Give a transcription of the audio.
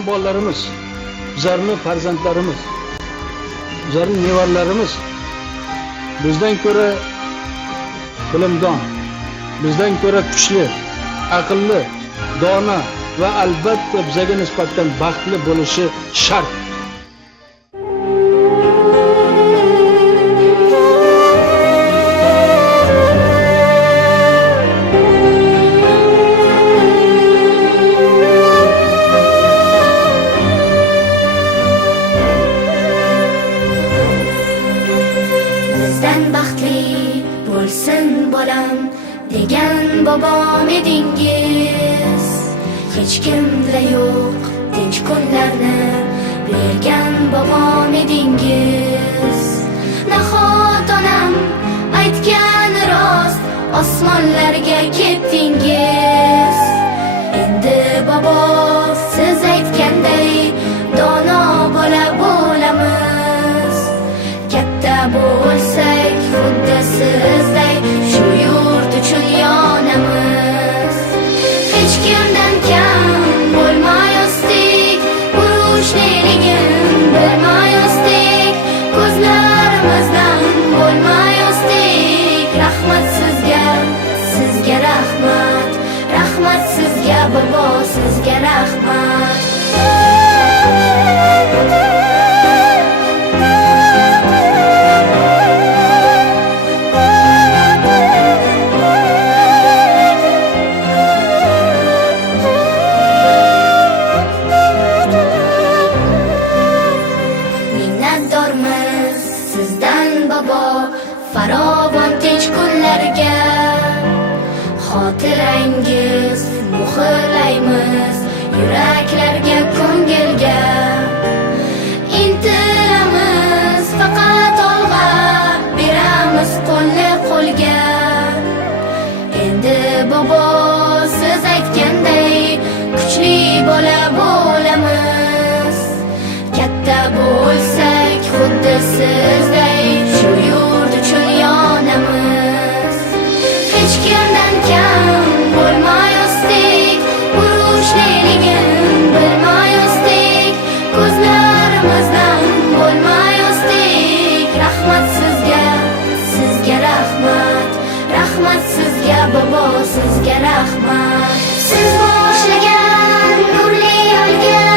bizlarning bolalarimiz, bizlarning farzandlarimiz, bizlarning nevarlarimiz bizdan ko'ra bilimdon, bizdan ko'ra kuchli, aqlli, dono va albatta bizga nisbatan baxtli bo'lishi shart. Bizdan baxtli bo'lsin bolam degan bobom edingiz. Hech kimda yo'q tinch kunlarni bergan bobom edingiz. Nahot onam aytgani rost, osmonlarga ketdingiz. Endi bobo siz aytganday dono bola bo'lamiz. Katta bo'lsak xuddi sizday shu yurt uchun yonamiz. Hech kimdan kam bo'lmayosdik, urushliligin bilmayosdik, ko'zlarimizdan bo'lmayosdik. Rahmat sizga, sizga rahmat, rahmat sizga bobo, sizga rahmat. Minnatdormiz sizdan bobo, farovon tinch kunlarga. Xotirangiz muhrlaymiz yuraklarga, ko'ngilga. Intilamiz faqat olg'a, beramiz qo'lni qo'lga. Endi bobo siz aytganday kuchli bola bo'lamiz. Katta bo'lsak xuddi sizday shu yurt uchun yonamiz. Hech kimdan kam bo'lmayosdik, urushliligin bilmayosdik, ko'zlarimizdan bo'lmayosdik. Rahmat sizga, sizga rahmat, rahmat sizga bobo, sizga rahmat. Siz boshlagan nurli yo'lga